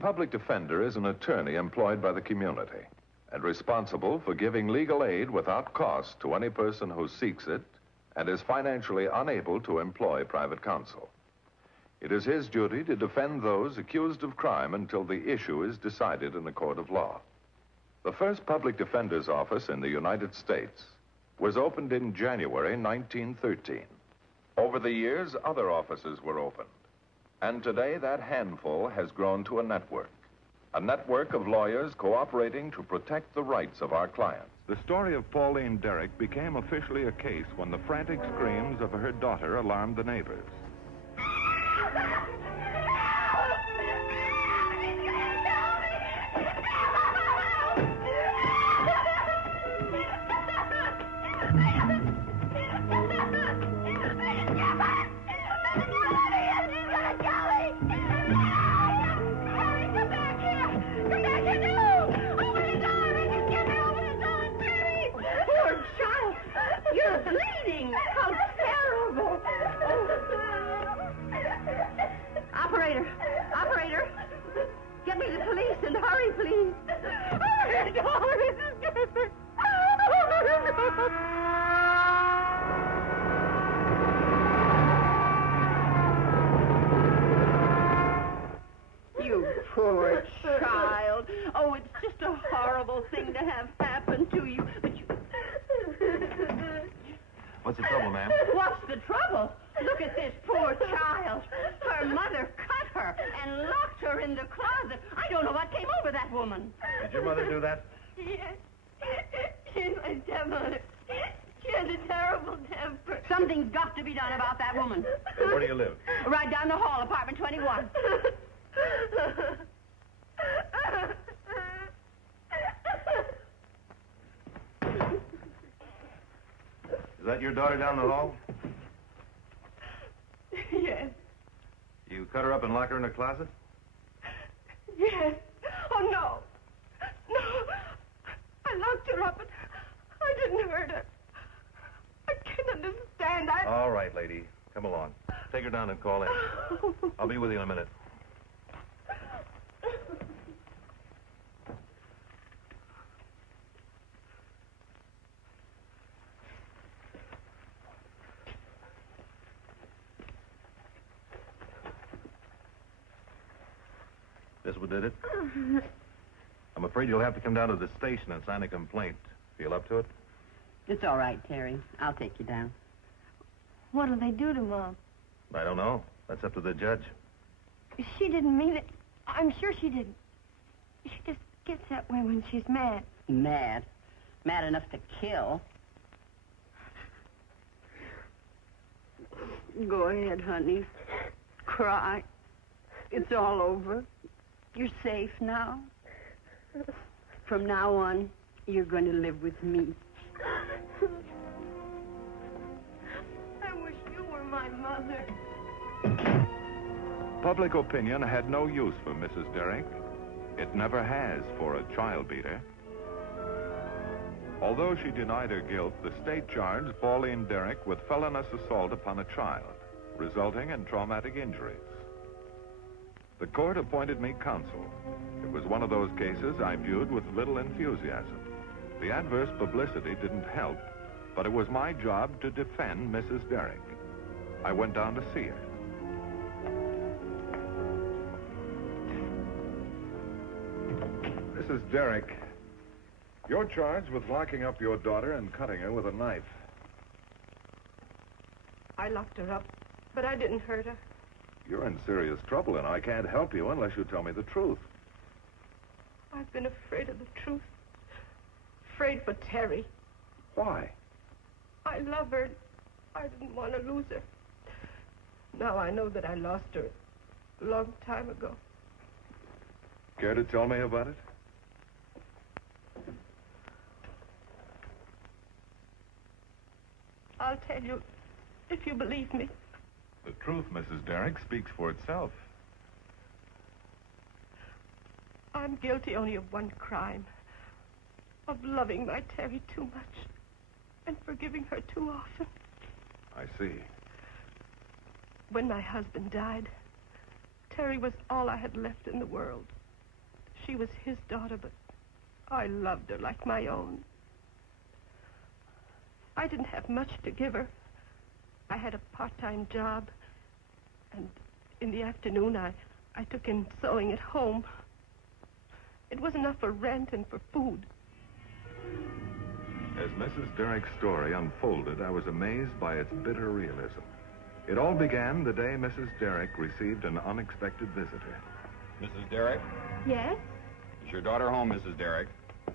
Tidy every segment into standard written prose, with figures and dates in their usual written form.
public defender is an attorney employed by the community and responsible for giving legal aid without cost to any person who seeks it and is financially unable to employ private counsel. It is his duty to defend those accused of crime until the issue is decided in a court of law. The first public defender's office in the United States was opened in January 1913. Over the years, other offices were opened. And today, that handful has grown to a network of lawyers cooperating to protect the rights of our clients. The story of Pauline Derrick became officially a case when the frantic screams of her daughter alarmed the neighbors. Operator, get me the police and hurry, please. You poor child. Oh, it's just a horrible thing to have happen to you. But you... What's the trouble, ma'am? What's the trouble? Look at this poor child. Her mother cut her and locked her in the closet. I don't know what came over that woman. Did your mother do that? Yes. She's my stepmother. She has a terrible temper. Something's got to be done about that woman. Where do you live? Right down the hall, apartment 21. Is that your daughter down the hall? Yes. You cut her up and lock her in a closet? Yes. Oh, no. No. I locked her up and I didn't hurt her. I can't understand. All right, lady. Come along. Take her down and call in. I'll be with you in a minute. This what did it? I'm afraid you'll have to come down to the station and sign a complaint. Feel up to it? It's all right, Terry. I'll take you down. What'll they do to Mom? I don't know. That's up to the judge. She didn't mean it. I'm sure she didn't. She just gets that way when she's mad. Mad? Mad enough to kill? Go ahead, honey. Cry. It's all over. You're safe now. From now on, you're going to live with me. I wish you were my mother. Public opinion had no use for Mrs. Derrick. It never has for a child beater. Although she denied her guilt, the state charged Pauline Derrick with felonious assault upon a child, resulting in traumatic injuries. The court appointed me counsel. It was one of those cases I viewed with little enthusiasm. The adverse publicity didn't help, but it was my job to defend Mrs. Derrick. I went down to see her. Mrs. Derrick, you're charged with locking up your daughter and cutting her with a knife. I locked her up, but I didn't hurt her. You're in serious trouble, and I can't help you unless you tell me the truth. I've been afraid of the truth. Afraid for Terry. Why? I love her. I didn't want to lose her. Now I know that I lost her a long time ago. Care to tell me about it? I'll tell you if you believe me. The truth, Mrs. Derrick, speaks for itself. I'm guilty only of one crime. Of loving my Terry too much and forgiving her too often. I see. When my husband died, Terry was all I had left in the world. she was his daughter, but I loved her like my own. I didn't have much to give her. I had a part-time job, and in the afternoon I took in sewing at home. It was enough for rent and for food. As Mrs. Derrick's story unfolded, I was amazed by its bitter realism. It all began the day Mrs. Derrick received an unexpected visitor. Mrs. Derrick? Yes? Is your daughter home, Mrs. Derrick?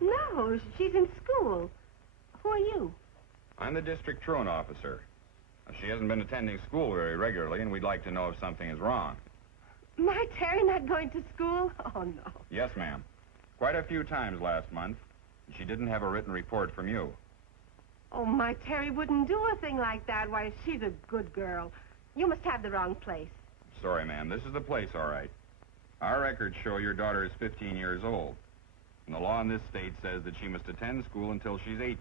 No, she's in school. Who are you? I'm the district truant officer. She hasn't been attending school very regularly, and we'd like to know if something is wrong. My Terry not going to school? Oh, no. Yes, ma'am. Quite a few times last month. She didn't have a written report from you. Oh, my Terry wouldn't do a thing like that. Why, she's a good girl. You must have the wrong place. Sorry, ma'am. This is the place, all right. Our records show your daughter is 15 years old. And the law in this state says that she must attend school until she's 18,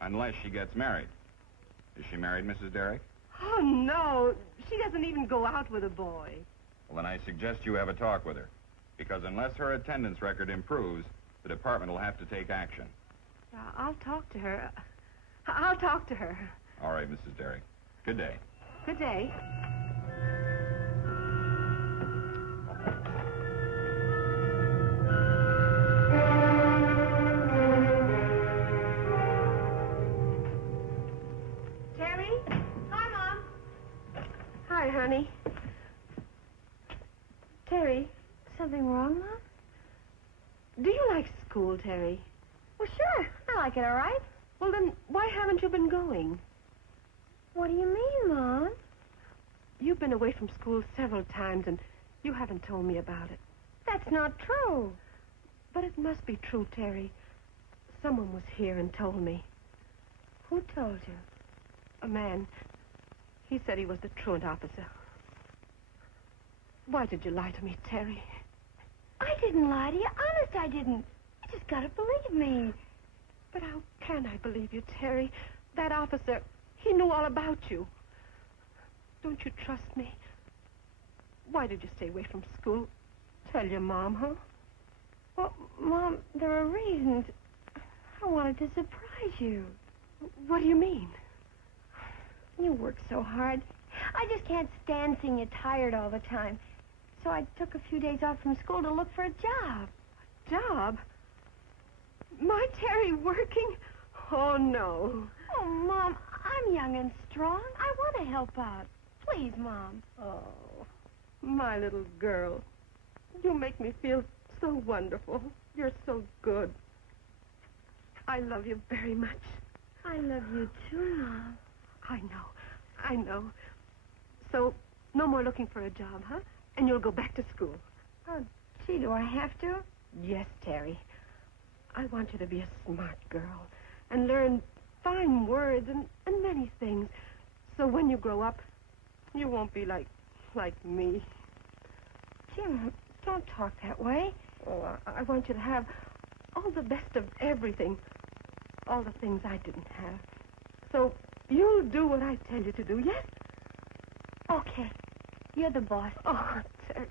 unless she gets married. Is she married, Mrs. Derrick? Oh, no. She doesn't even go out with a boy. Well, then I suggest you have a talk with her. Because unless her attendance record improves, the department will have to take action. I'll talk to her. I'll talk to her. All right, Mrs. Derrick. Good day. Good day. Terry? Hi, Mom. Hi, honey. Terry, Something wrong, Mom? do you like school, Terry? Well, sure. I like it all right. Well, then, why haven't you been going? What do you mean, Mom? You've been away from school several times, and you haven't told me about it. That's not true. But it must be true, Terry. Someone was here and told me. Who told you? A man. He said he was the truant officer. Why did you lie to me, Terry? I didn't lie to you. Honest, I didn't. You just gotta believe me. But how can I believe you, Terry? That officer, he knew all about you. Don't you trust me? Why did you stay away from school? Tell your mom, huh? Well, Mom, there are reasons. I wanted to surprise you. What do you mean? You work so hard. I just can't stand seeing you tired all the time. So I took a few days off from school to look for a job. Job? My Terry working? Oh, no. Oh, Mom, I'm young and strong. I want to help out. Please, Mom. Oh, my little girl. You make me feel so wonderful. You're so good. I love you very much. I love you too, Mom. I know. So, no more looking for a job, huh? And you'll go back to school. Oh, gee, do I have to? Yes, Terry. I want you to be a smart girl and learn fine words and many things. So when you grow up, you won't be like me. Jim, don't talk that way. Oh, I want you to have all the best of everything. All the things I didn't have. So you'll do what I tell you to do, yes? Okay. You're the boss. Oh, Terry.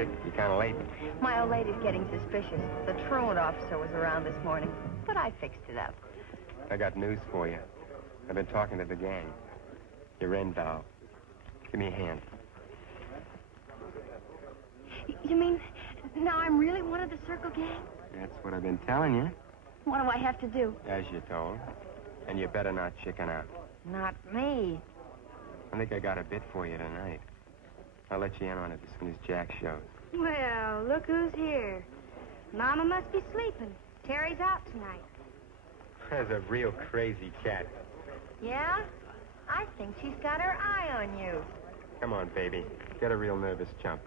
Chick. You're kind of late. My old lady's getting suspicious. The truant officer was around this morning, but I fixed it up. I got news for you. I've been talking to the gang. You're in, Val. Give me a hand. You mean now I'm really one of the Circle gang? That's what I've been telling you. What do I have to do? As you're told. And you better not chicken out. Not me. I think I got a bit for you tonight. I'll let you in on it as soon as Jack shows. Well, look who's here. Mama must be sleeping. Terry's out tonight. That's a real crazy cat. Yeah? I think she's got her eye on you. Come on, baby. Get a real nervous chump.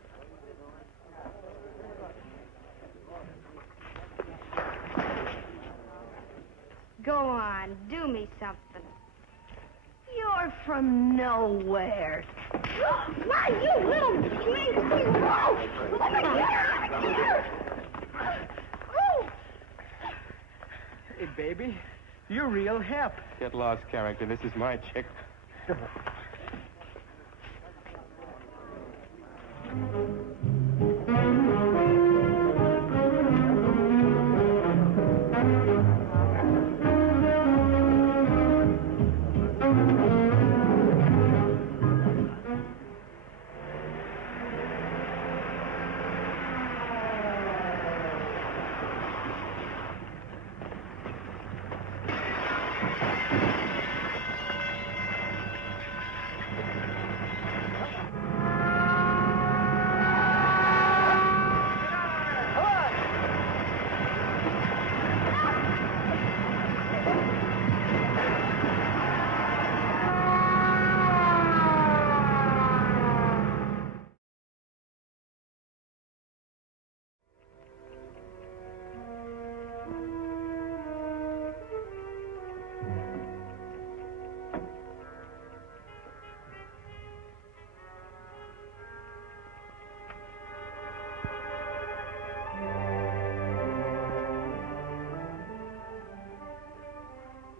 Go on, do me something. You're from nowhere. Why, you little sneaky rogue! Let me get out of here! Oh! Hey, baby, you're real hep. Get lost, character. This is my chick.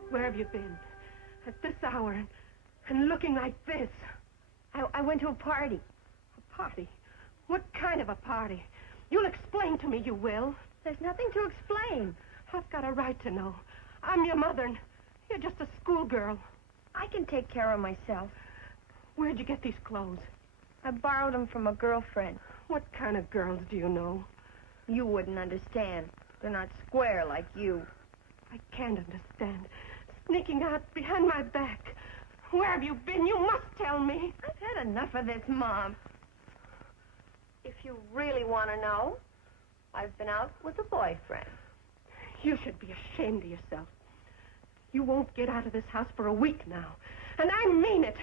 Where have you been? At this hour and looking like this? I went to a party. A party? What kind of a party? You'll explain to me, you will. There's nothing to explain. I've got a right to know. I'm your mother, and you're just a schoolgirl. I can take care of myself. Where'd you get these clothes? I borrowed them from a girlfriend. What kind of girls do you know? You wouldn't understand. They're not square like you. I can't understand. Sneaking out behind my back. Where have you been? You must tell me. I've had enough of this, Mom. If you really want to know, I've been out with a boyfriend. You should be ashamed of yourself. You won't get out of this house for a week now. And I mean it.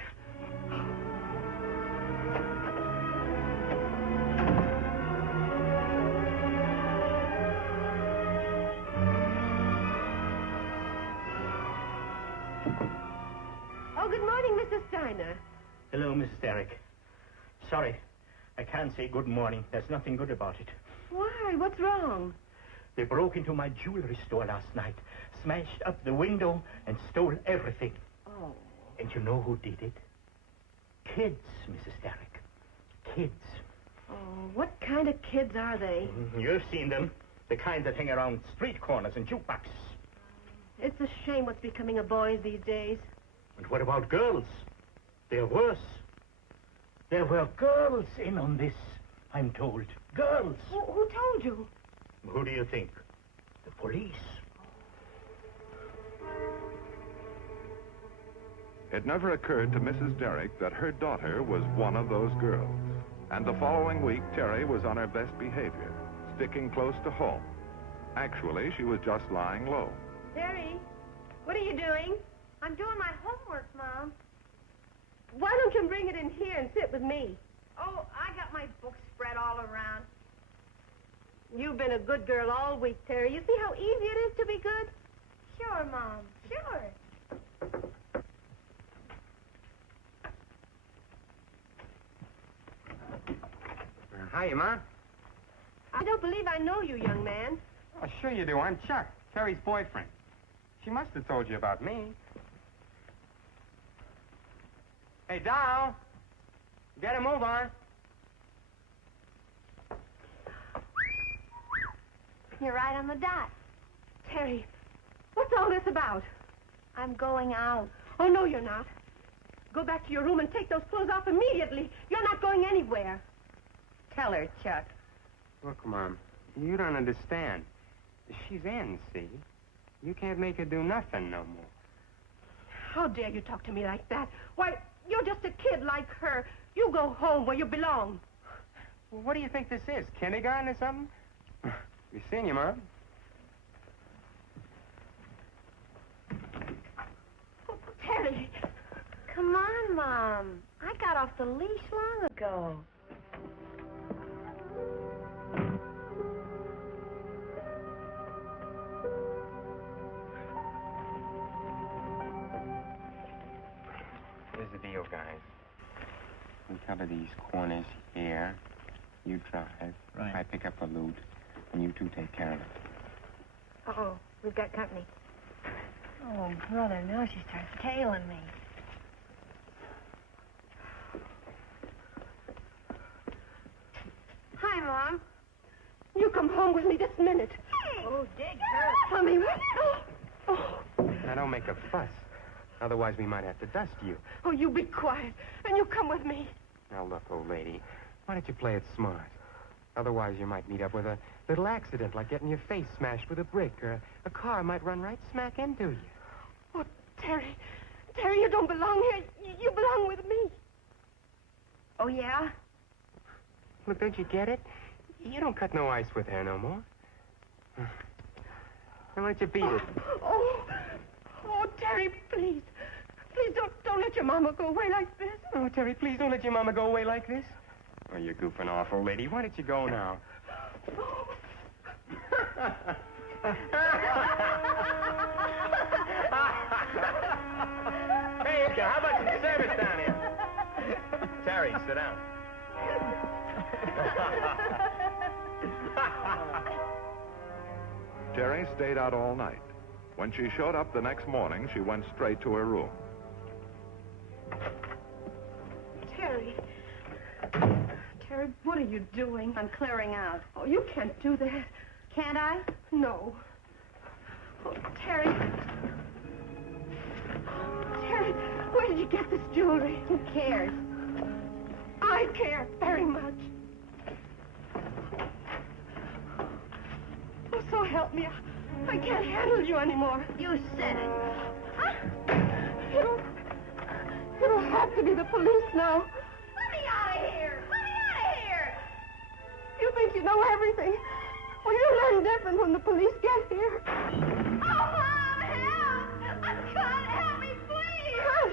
Oh, good morning, Mrs. Steiner. Hello, Mrs. Derrick. Sorry, I can't say good morning. There's nothing good about it. Why? What's wrong? They broke into my jewelry store last night, smashed up the window, and stole everything. Oh. And you know who did it? Kids, Mrs. Derrick. Kids. Oh, what kind of kids are they? You've seen them. The kind that hang around street corners and jukeboxes. It's a shame what's becoming of boys these days. And what about girls? They're worse. There were girls in on this, I'm told. Girls. Who told you? Who do you think? The police. It never occurred to Mrs. Derrick that her daughter was one of those girls. And the following week, Terry was on her best behavior, sticking close to home. Actually, she was just lying low. Terry, what are you doing? I'm doing my homework, Mom. Why don't you bring it in here and sit with me? Oh, I got my books spread all around. You've been a good girl all week, Terry. You see how easy it is to be good? Sure, Mom, sure. Hiya, Ma. I don't believe I know you, young man. Oh, sure you do. I'm Chuck, Terry's boyfriend. She must have told you about me. Hey, Doll. Get a move on. You're right on the dot. Terry, what's all this about? I'm going out. Oh, no, you're not. Go back to your room and take those clothes off immediately. You're not going anywhere. Tell her, Chuck. Look, Mom, you don't understand. She's in, see? You can't make her do nothing no more. How dare you talk to me like that? Why, you're just a kid like her. You go home where you belong. Well, what do you think this is, kindergarten or something? You seen you, Mom? Oh, Terry. Come on, Mom. I got off the leash long ago. Here's the deal, guys. We cover these corners here. You drive. Right. I pick up the loot, and you two take care of it. Uh-oh, we've got company. Oh, brother, now she starts tailing me. Hi, Mom. You come home with me this minute. Oh, dig her. Tell me what? Oh. Now, don't make a fuss. Otherwise, we might have to dust you. Oh, you be quiet, and you come with me. Now, look, old lady, why don't you play it smart? Otherwise, you might meet up with a little accident, like getting your face smashed with a brick, or a car might run right smack into you. Oh, Terry. Terry, you don't belong here. You belong with me. Oh, yeah? Look, don't you get it? You don't cut no ice with her no more. Now, why don't you beat it? Oh, Terry, please. Please don't let your mama go away like this. Oh, Terry, please don't let your mama go away like this. Oh, you're goofing off, old lady. Why don't you go now? Hey, Inca, how about some service down here? Terry, sit down. Terry stayed out all night. When she showed up the next morning, she went straight to her room. Terry. Terry, what are you doing? I'm clearing out. Oh, you can't do that. Can't I? No. Oh, Terry. Terry, where did you get this jewelry? Who cares? I care very much. Oh, so help me. I can't handle you anymore. You said it. It'll have to be the police now. Let me out of here! Let me out of here! You think you know everything. Well, you learn different when the police get here. Oh, Mom, help! I'm trying to help me, please! Cut!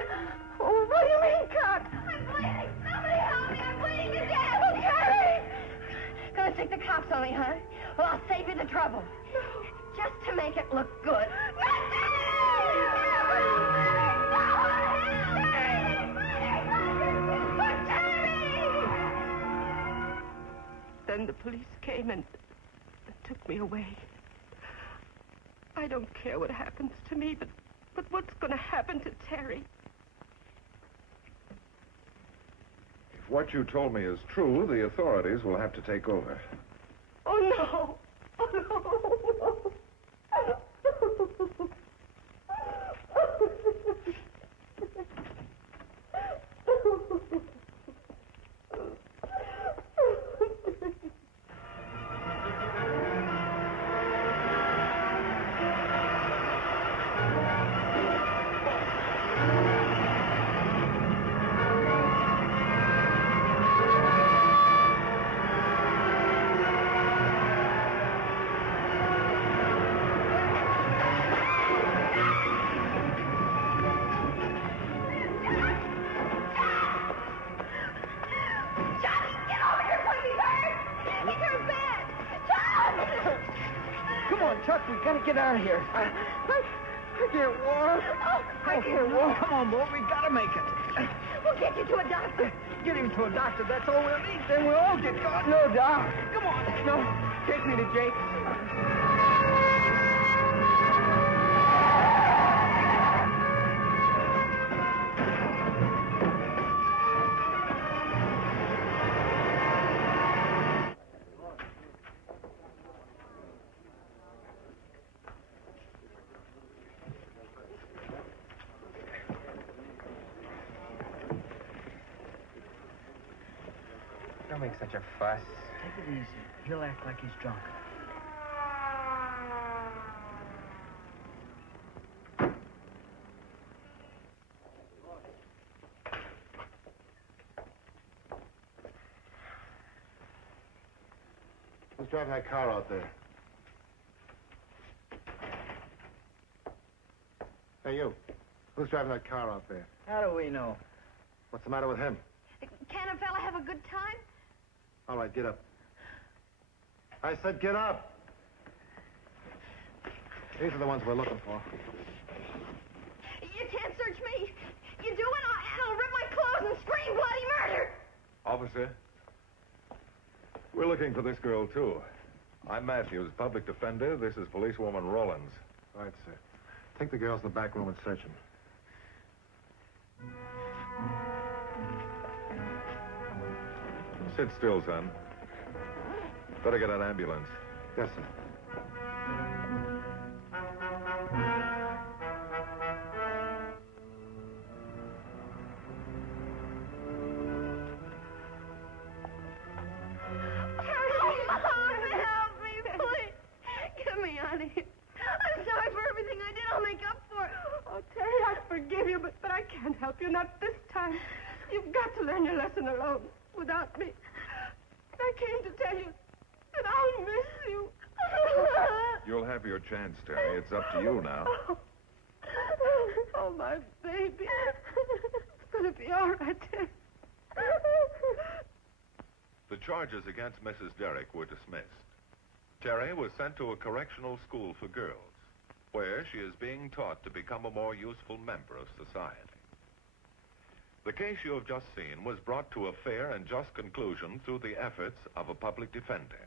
Oh, what do you mean, cut? I'm bleeding! Somebody help me! I'm bleeding to death! Oh, Terry! Gonna stick the cops on me, huh? Well, I'll save you the trouble. Just to make it look good. Then the police came and took me away. I don't care what happens to me, but what's going to happen to Terry? If what you told me is true, the authorities will have to take over. Oh, no! Oh, no! Chuck, we gotta get out of here. I can't walk. I can't walk. Come on, boy, we gotta make it. We'll get you to a doctor. Get him to a doctor, that's all we'll need. Then we'll all get caught. No, Doc. Come on. No, take me to Jake. Don't make such a fuss. Take it easy. He'll act like he's drunk. Who's driving that car out there? Hey, you. Who's driving that car out there? How do we know? What's the matter with him? Can a fella have a good time? All right, get up. I said get up. These are the ones we're looking for. You can't search me. You do, and I'll rip my clothes and scream bloody murder. Officer, we're looking for this girl, too. I'm Matthews, public defender. This is policewoman Rollins. All right, sir. Take the girls to the back room and search them. Sit still, son. Better get an ambulance. Yes, sir. Help me, please. Get me out of here. I'm sorry for everything I did. I'll make up for it. Oh, Terry, I forgive you, but I can't help you, not this time. You've got to learn your lesson alone, without me. I came to tell you that I'll miss you. You'll have your chance, Terry. It's up to you now. Oh, my baby. It's going to be all right, Terry. The charges against Mrs. Derrick were dismissed. Terry was sent to a correctional school for girls, where she is being taught to become a more useful member of society. The case you have just seen was brought to a fair and just conclusion through the efforts of a public defender.